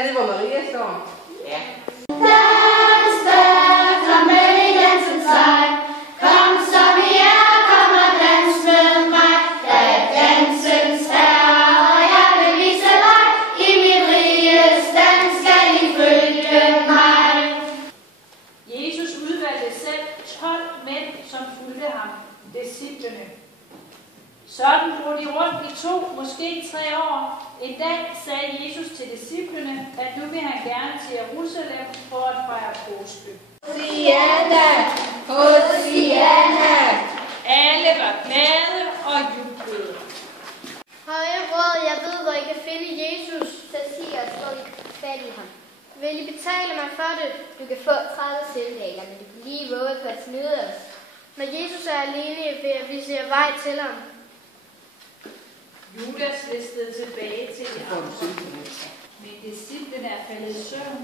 Dernede, hvor Maria står. Ja. Disciplene. Sådan drog de rundt i 2, måske 3 år. En dag sagde Jesus til disciplene, at nu vil han gerne til Jerusalem for at fejre påske. Hosianna! Hosianna! Alle var glade og jublede. Høje råd, jeg ved, hvor I kan finde Jesus, så siger og slår I fat i ham. Vil I betale mig for det? Du kan få 30 sølvdaler, men du kan lige våge på at snyde os. Når Jesus er alene, vil jeg vise jer vej til ham. Judas listede tilbage til ham, men disciplene er faldet i søvn.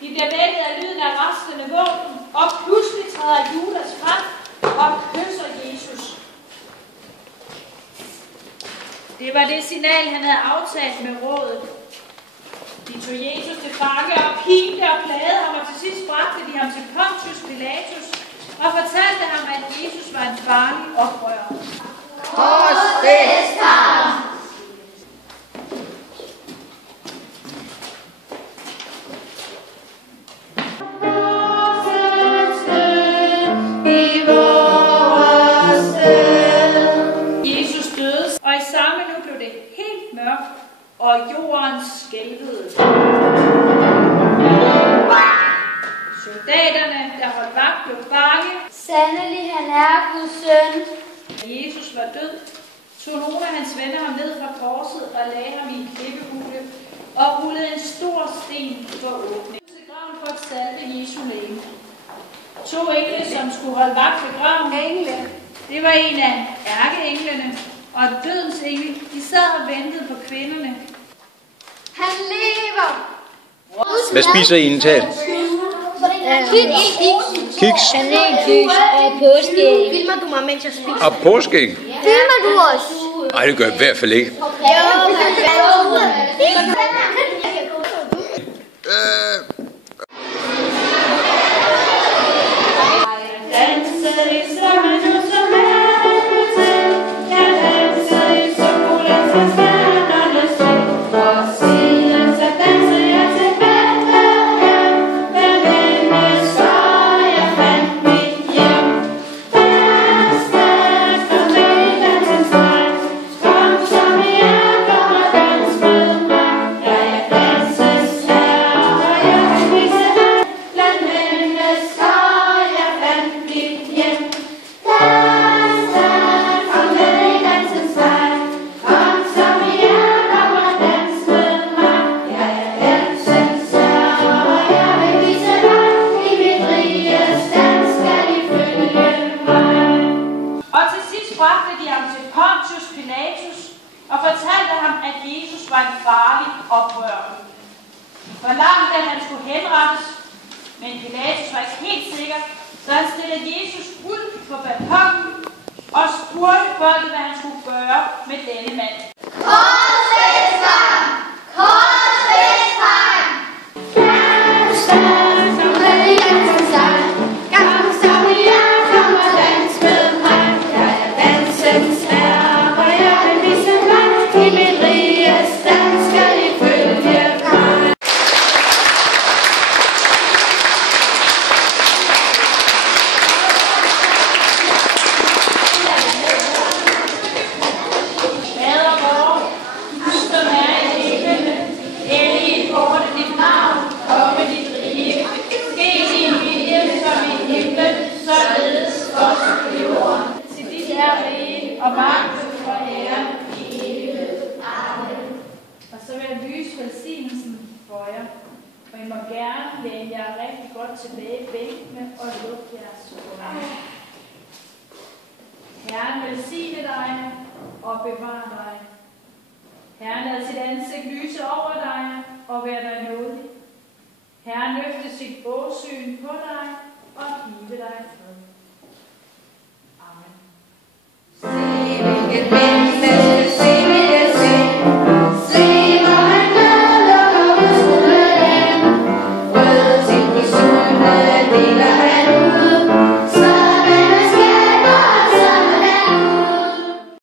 De bliver vækket af lyden af raslende våben, og pludselig træder Judas frem og kysser Jesus. Det var det signal, han havde aftalt med rådet. De tog Jesus til fange og pinte og plagede ham, og til sidst bragte de ham til Pontius Pilatus og fortalte ham, at Jesus var en farlig oprører. Korsfæst ham! Jesus døde, og i samme nu blev det helt mørkt, og jorden skælvede. Soldaterne, der holdt vagt, blev bange. Sandelig, han er Guds søn. Da Jesus var død, tog nogle af hans venner ham ned fra korset og lagde ham i en klippehule og rullede en stor sten for åbning til graven for at salve Jesu legeme. 2 engle, som skulle holde vagt ved graven. Engle. Det var en af ærkeenglene, og dødens engle, de sad og ventede på kvinderne. Han lever! Hvad spiser I indtaget? Kiks. Kanelkiks og påskeæg. Filmer du mig, mens jeg spiser? Og påskeæg? Filmer du os? Nej, det gør jeg i hvert fald ikke. bragte de ham til Pontius Pilatus og fortalte ham, at Jesus var en farlig oprører. Forlangte, at han skulle henrettes, men Pilatus var ikke helt sikker, så han stillede Jesus ud på balkonen og spurgte folket, hvad han skulle gøre med denne mand. Korsfæst ham! Korsfæst ham! Og magt for ære i evighed. Amen. Og så vil jeg lyse velsignelsen for jer. Og I må gerne læne jer rigtig godt tilbage i bænkene og lukke jeres øjne. Herren velsigne dig og bevare dig. Herren lad sit ansigt lyse over dig og være dig nådig. Herren løfte sit åsyn på dig og give dig fred. Amen.